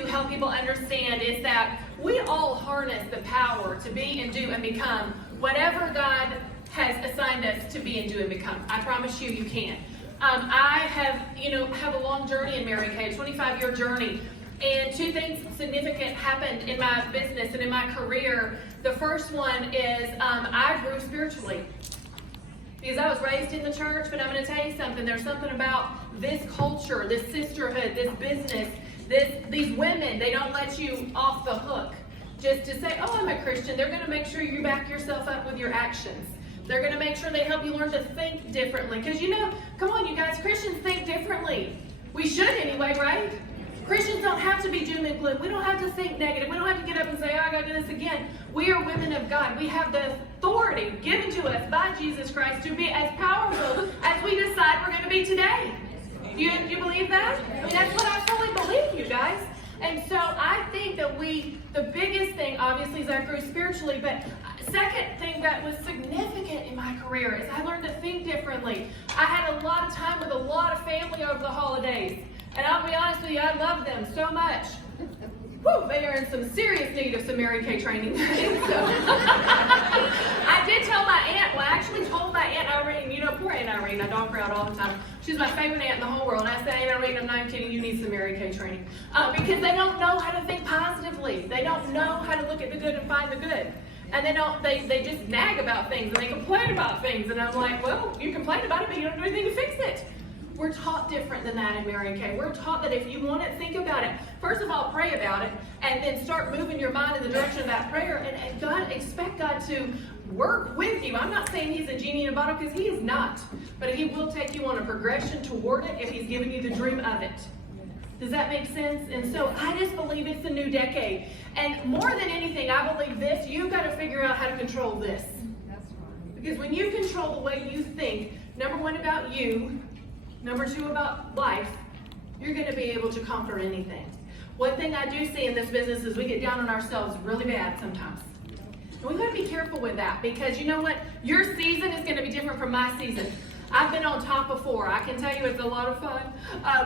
to help people understand is that we all harness the power to be and do and become whatever God has assigned us to be and do and become. I promise you, you can. I have a long journey in Mary Kay, a 25-year journey. And two things significant happened in my business and in my career. The first one is I grew spiritually. Because I was raised in the church, but I'm going to tell you something. There's something about this culture, this sisterhood, this business, these women, they don't let you off the hook. Just to say, oh, I'm a Christian. They're going to make sure you back yourself up with your actions. They're going to make sure they help you learn to think differently. Because come on, you guys, Christians think differently. We should anyway, right? Christians don't have to be doom and gloom. We don't have to think negative. We don't have to get up and say, oh, I got to do this again. We are women of God. We have the authority given to us by Jesus Christ to be as powerful as we decide we're going to be today. You believe that? I mean, that's what I fully believe, you guys. And so I think that the biggest thing, obviously, is I grew spiritually, but second thing that was significant in my career is I learned to think differently. I had a lot of time with a lot of family over the holidays. And I'll be honest with you, I love them so much. Whew, they are in some serious need of some Mary Kay training. So, I did tell my aunt, well, I actually told my Aunt Irene, poor Aunt Irene, I dog her out all the time. She's my favorite aunt in the whole world. I said, Aunt Irene, I'm not kidding, you need some Mary Kay training. Because they don't know how to think positively. They don't know how to look at the good and find the good. And they just nag about things and they complain about things. And I'm like, well, you complain about it, but you don't do anything to fix it. We're taught different than that in Mary Kay. We're taught that if you want it, think about it. First of all, pray about it, and then start moving your mind in the direction of that prayer. And expect God to work with you. I'm not saying He's a genie in a bottle, because He is not. But He will take you on a progression toward it if He's given you the dream of it. Does that make sense? And so I just believe it's a new decade. And more than anything, I believe this, you've got to figure out how to control this. Because when you control the way you think, number one, about you, number two, about life, you're going to be able to conquer anything. One thing I do see in this business is we get down on ourselves really bad sometimes. And we've got to be careful with that, because you know what? Your season is going to be different from my season. I've been on top before. I can tell you it's a lot of fun.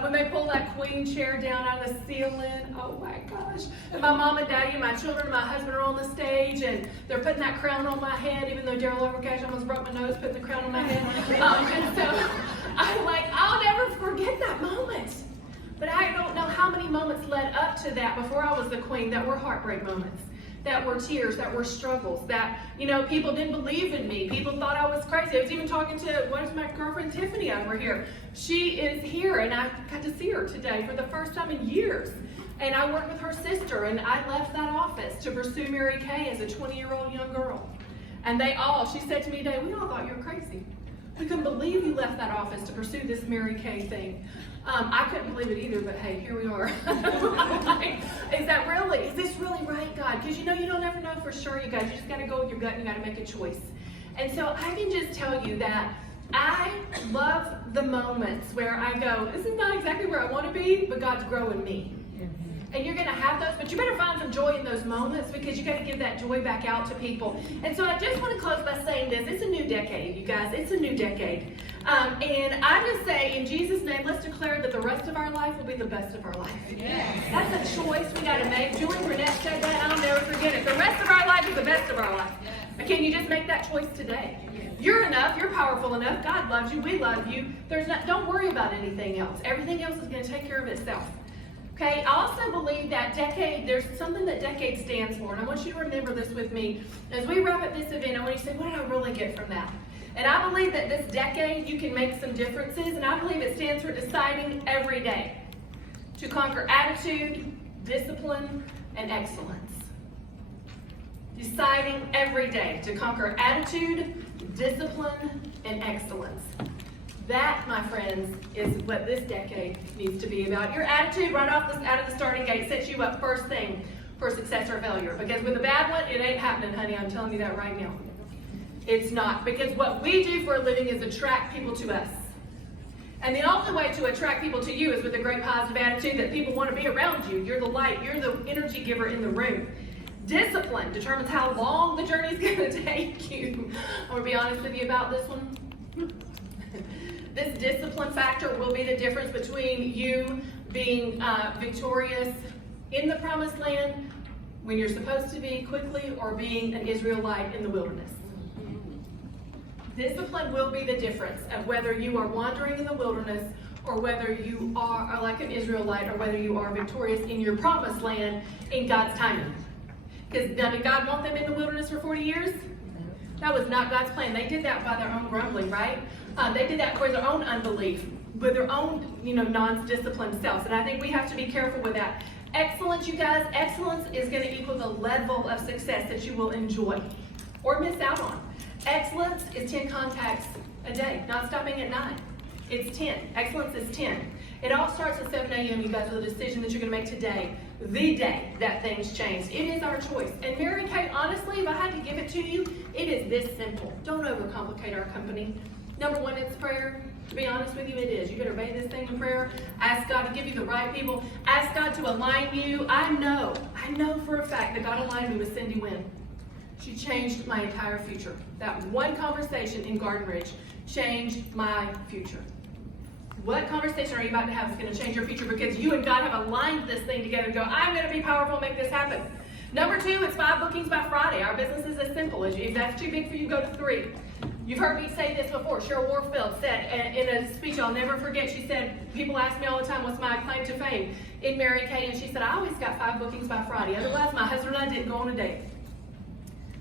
When they pull that queen chair down out of the ceiling, oh my gosh. And my mom and daddy and my children and my husband are on the stage, and they're putting that crown on my head, even though Daryl Overcash almost broke my nose putting the crown on my head. And so I'm like, I'll never forget that moment. But I don't know how many moments led up to that before I was the queen that were heartbreak moments, that were tears, that were struggles, that, people didn't believe in me. People thought I was crazy. I was even talking to, my girlfriend Tiffany over here. She is here, and I got to see her today for the first time in years. And I worked with her sister, and I left that office to pursue Mary Kay as a 20-year-old young girl. And she said to me today, we all thought you were crazy. We couldn't believe you left that office to pursue this Mary Kay thing. I couldn't believe it either, but hey, here we are. Like, is this really right, God? Because you don't ever know for sure, you guys. You just got to go with your gut and you got to make a choice. And so I can just tell you that I love the moments where I go, this is not exactly where I want to be, but God's growing me. And you're going to have those, but you better find some joy in those moments, because you got to give that joy back out to people. And so I just want to close by saying this. It's a new decade, you guys. It's a new decade. And I just say, in Jesus' name, let's declare that the rest of our life will be the best of our life. Yes. That's a choice we got to make. Julie Burnett said that. I'll never forget it. The rest of our life is the best of our life. Yes. Can you just make that choice today? Yes. You're enough. You're powerful enough. God loves you. We love you. Don't worry about anything else. Everything else is going to take care of itself. Okay, I also believe that decade, there's something that decade stands for, and I want you to remember this with me. As we wrap up this event, I want you to say, what did I really get from that? And I believe that this decade, you can make some differences, and I believe it stands for deciding every day to conquer attitude, discipline, and excellence. Deciding every day to conquer attitude, discipline, and excellence. That, my friends, is what this decade needs to be about. Your attitude right out of the starting gate sets you up first thing for success or failure. Because with a bad one, it ain't happening, honey. I'm telling you that right now. It's not. Because what we do for a living is attract people to us. And the only way to attract people to you is with a great positive attitude that people want to be around you. You're the light. You're the energy giver in the room. Discipline determines how long the journey is going to take you. I'm going to be honest with you about this one. This discipline factor will be the difference between you being victorious in the promised land when you're supposed to be quickly, or being an Israelite in the wilderness. Discipline will be the difference of whether you are wandering in the wilderness or whether you are like an Israelite, or whether you are victorious in your promised land in God's timing. Because did God want them in the wilderness for 40 years? That was not God's plan. They did that by their own grumbling, right? They did that for their own unbelief, with their own, non-disciplined selves. And I think we have to be careful with that. Excellence, you guys, excellence is going to equal the level of success that you will enjoy or miss out on. Excellence is 10 contacts a day, not stopping at 9. It's 10. Excellence is 10. It all starts at 7 a.m., you guys, with a decision that you're going to make today, the day that things change. It is our choice. And Mary Kay, honestly, if I had to give it to you, it is this simple. Don't overcomplicate our company. Number one, it's prayer. To be honest with you, it is. You better obey this thing in prayer. Ask God to give you the right people. Ask God to align you. I know for a fact that God aligned me with Cindy Wynn. She changed my entire future. That one conversation in Garden Ridge changed my future. What conversation are you about to have that's going to change your future? Because you and God have aligned this thing together and go, I'm going to be powerful and make this happen. Number two, it's 5 bookings by Friday. Our business is as simple as if that's too big for you, go to 3. You've heard me say this before. Cheryl Warfield said in a speech I'll never forget, she said, people ask me all the time, what's my claim to fame in Mary Kay? And she said, I always got 5 bookings by Friday. Otherwise, my husband and I didn't go on a date.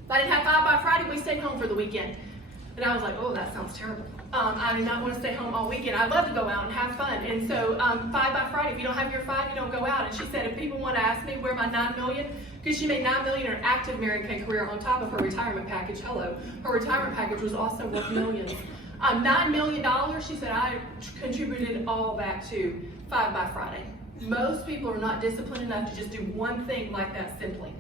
If I didn't have 5 by Friday, we stayed home for the weekend. And I was like, oh, that sounds terrible. I do not want to stay home all weekend. I love to go out and have fun. And so 5 by Friday, if you don't have your 5, you don't go out. And she said, if people want to ask me where my $9 million, because she made $9 million in her active Mary Kay career on top of her retirement package. Hello. Her retirement package was also worth millions. $9 million, she said, I contributed all back to 5 by Friday. Most people are not disciplined enough to just do one thing like that simply.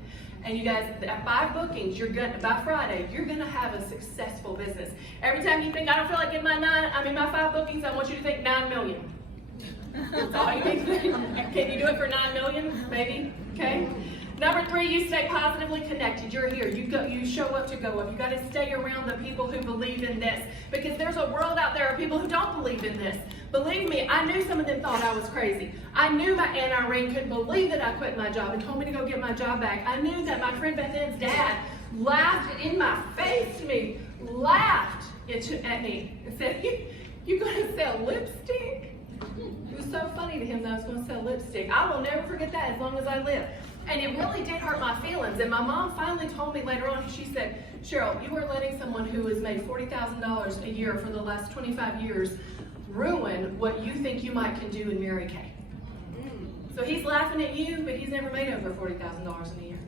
And you guys, at 5 bookings, by Friday, you're gonna have a successful business. Every time you think, I don't feel like getting my 5 bookings, I want you to think 9 million. That's all you need to think. Can you do it for 9 million, maybe? Okay. Number 3, you stay positively connected. You're here. You show up to go up. You got to stay around the people who believe in this, because there's a world out there of people who don't believe in this. Believe me, I knew some of them thought I was crazy. I knew my Aunt Irene couldn't believe that I quit my job and told me to go get my job back. I knew that my friend Beth Ann's dad laughed in my face to me, laughed at me and said, "You going to sell lipstick?" It was so funny to him that I was going to sell lipstick. I will never forget that as long as I live. And it really did hurt my feelings. And my mom finally told me later on, she said, Cheryl, you are letting someone who has made $40,000 a year for the last 25 years ruin what you think you might can do in Mary Kay. So he's laughing at you, but he's never made over $40,000 in a year.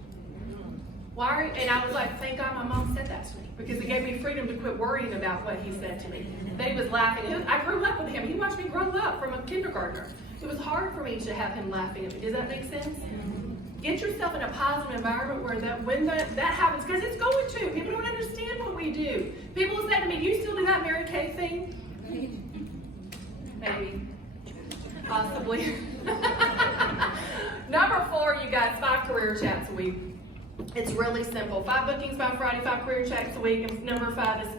Why? And I was like, thank God my mom said that to me, because it gave me freedom to quit worrying about what he said to me. Then he was laughing. I grew up with him. He watched me grow up from a kindergartner. It was hard for me to have him laughing at me. Does that make sense? Get yourself in a positive environment where when that happens, because it's going to. People don't understand what we do. People will say to me, do you still do that Mary Kay thing? Maybe. Possibly. Number 4, you guys, 5 career chats a week. It's really simple. 5 bookings by Friday, 5 career chats a week. And number 5 is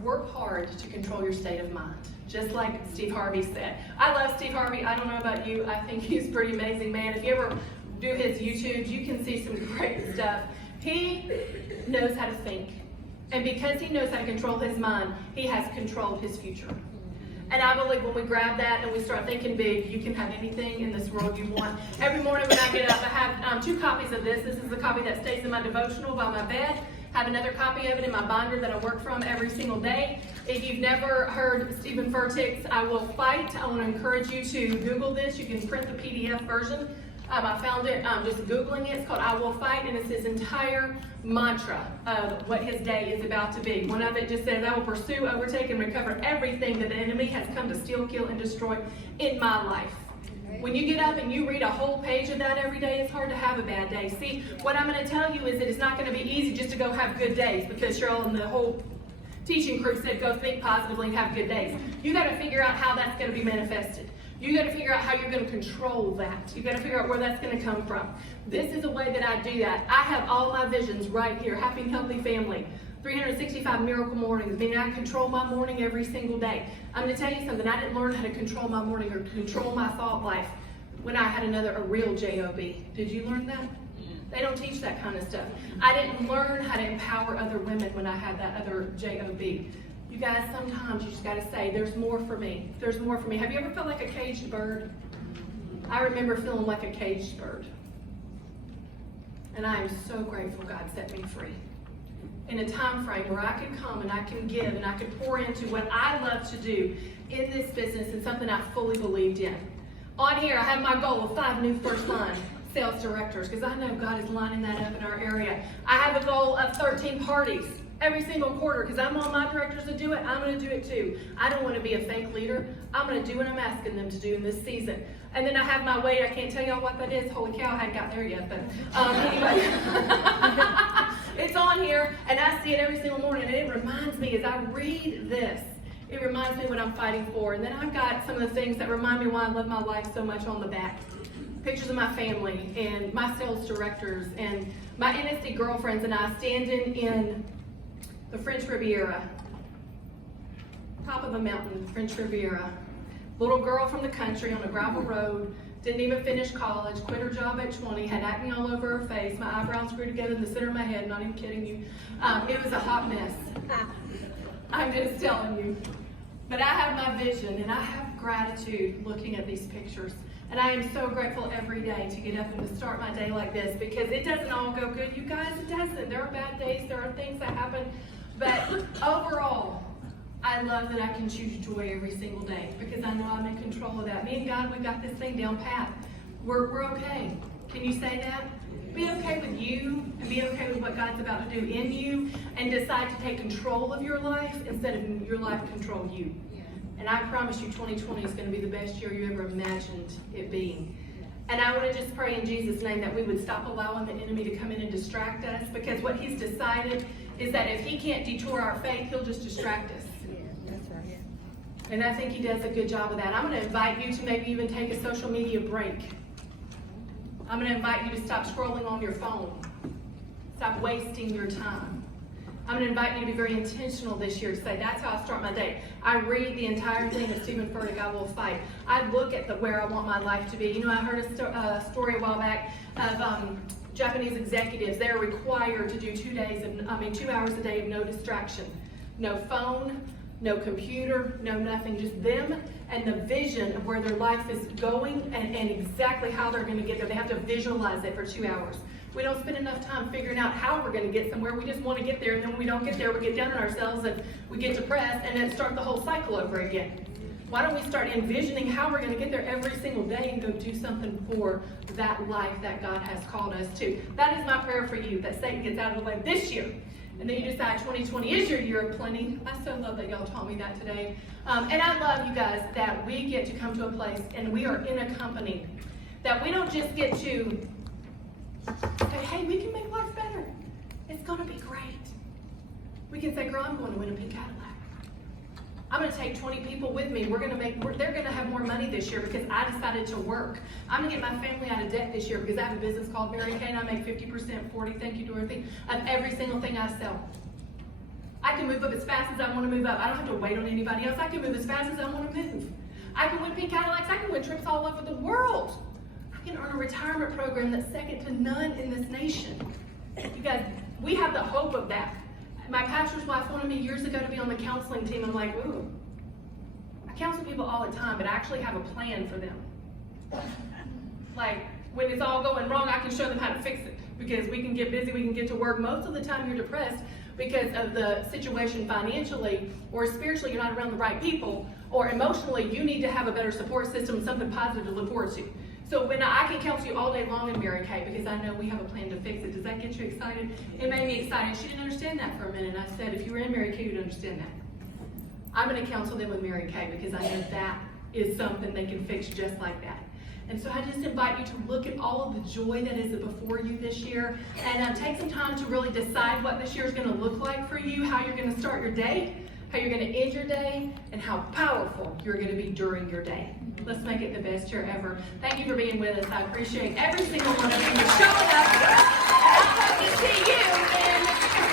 work hard to control your state of mind. Just like Steve Harvey said. I love Steve Harvey. I don't know about you. I think he's a pretty amazing man. If you ever do his YouTubes, you can see some great stuff. He knows how to think. And because he knows how to control his mind, he has controlled his future. And I believe when we grab that and we start thinking big, you can have anything in this world you want. Every morning when I get up, I have 2 copies of this. This is the copy that stays in my devotional by my bed. I have another copy of it in my binder that I work from every single day. If you've never heard Stephen Furtick's I Will Fight, I want to encourage you to Google this. You can print the PDF version. I found it just Googling it. It's called I Will Fight, and it's his entire mantra of what his day is about to be. One of it just says, I will pursue, overtake, and recover everything that the enemy has come to steal, kill, and destroy in my life. When you get up and you read a whole page of that every day, it's hard to have a bad day. See, what I'm going to tell you is that it's not going to be easy just to go have good days, because Cheryl and the whole teaching crew said go think positively and have good days. You got to figure out how that's going to be manifested. You got to figure out how you're going to control that. You got to figure out where that's going to come from. This is the way that I do that. I have all my visions right here. Happy and healthy family. 365 miracle mornings, meaning I control my morning every single day. I'm going to tell you something. I didn't learn how to control my morning or control my thought life when I had a real J-O-B. Did you learn that? They don't teach that kind of stuff. I didn't learn how to empower other women when I had that other J-O-B. You guys, sometimes you just got to say, there's more for me. There's more for me. Have you ever felt like a caged bird? I remember feeling like a caged bird. And I am so grateful God set me free. In a time frame where I can come and I can give and I can pour into what I love to do in this business and something I fully believed in. On here, I have my goal of 5 new first line sales directors, because I know God is lining that up in our area. I have a goal of 13 parties every single quarter, because I'm on my directors to do it. I'm going to do it too. I don't want to be a fake leader. I'm going to do what I'm asking them to do in this season. And then I have my weight. I can't tell y'all what that is. Holy cow, I hadn't got there yet. But anyway, it's on here, and I see it every single morning. And it reminds me, as I read this, it reminds me what I'm fighting for. And then I've got some of the things that remind me why I love my life so much on the back. Pictures of my family and my sales directors and my NSC girlfriends and I standing in the French Riviera, top of a mountain, French Riviera. Little girl from the country on a gravel road, didn't even finish college, quit her job at 20, had acne all over her face, my eyebrows grew together in the center of my head, not even kidding you. It was a hot mess. I'm just telling you. But I have my vision and I have gratitude looking at these pictures. And I am so grateful every day to get up and to start my day like this, because it doesn't all go good, you guys, it doesn't. There are bad days, there are things that happen, but overall, I love that I can choose joy every single day, because I know I'm in control of that. Me and God, we've got this thing down pat. We're okay. Can you say that? Be okay with you, and be okay with what God's about to do in you, and decide to take control of your life instead of your life control you. And I promise you 2020 is going to be the best year you ever imagined it being. And I want to just pray in Jesus' name that we would stop allowing the enemy to come in and distract us, because what he's decided is that if he can't detour our faith, he'll just distract us. Yeah, that's right. And I think he does a good job of that. I'm going to invite you to maybe even take a social media break. I'm going to invite you to stop scrolling on your phone. Stop wasting your time. I'm going to invite you to be very intentional this year to say, that's how I start my day. I read the entire thing of Stephen Furtick, I Will Fight. I look at where I want my life to be. You know, I heard a story a while back of Japanese executives. They're required to do 2 hours a day of no distraction. No phone, no computer, no nothing, just them and the vision of where their life is going and exactly how they're going to get there. They have to visualize it for 2 hours. We don't spend enough time figuring out how we're going to get somewhere. We just want to get there, and then when we don't get there, we get down on ourselves and we get depressed, and then start the whole cycle over again. Why don't we start envisioning how we're going to get there every single day and go do something for that life that God has called us to? That is my prayer for you, that Satan gets out of the way this year. And then you decide 2020 is your year of plenty. I so love that y'all taught me that today. And I love you guys that we get to come to a place and we are in a company that we don't just get to say, hey, we can make life better. It's going to be great. We can say, girl, I'm going to win a pink Cadillac. I'm going to take 20 people with me. They're going to have more money this year because I decided to work. I'm going to get my family out of debt this year because I have a business called Mary Kay, and I make 50%, 40, thank you, Dorothy, of every single thing I sell. I can move up as fast as I want to move up. I don't have to wait on anybody else. I can move as fast as I want to move. I can win pink Cadillacs. I can win trips all over the world. I can earn a retirement program that's second to none in this nation. You guys, we have the hope of that. My pastor's wife wanted me years ago to be on the counseling team. I'm like, ooh, I counsel people all the time, but I actually have a plan for them. Like, when it's all going wrong, I can show them how to fix it, because we can get busy, we can get to work. Most of the time you're depressed because of the situation financially, or spiritually you're not around the right people, or emotionally you need to have a better support system, something positive to look forward to. So when I can counsel you all day long in Mary Kay, because I know we have a plan to fix it. Does that get you excited? It made me excited. She didn't understand that for a minute. I said, if you were in Mary Kay, you'd understand that. I'm going to counsel them with Mary Kay, because I know that is something they can fix just like that. And so I just invite you to look at all of the joy that is before you this year, and take some time to really decide what this year is going to look like for you, how you're going to start your day, how you're going to end your day, and how powerful you're going to be during your day. Let's make it the best year ever. Thank you for being with us. I appreciate every single one of you for showing up. And I hope to see you in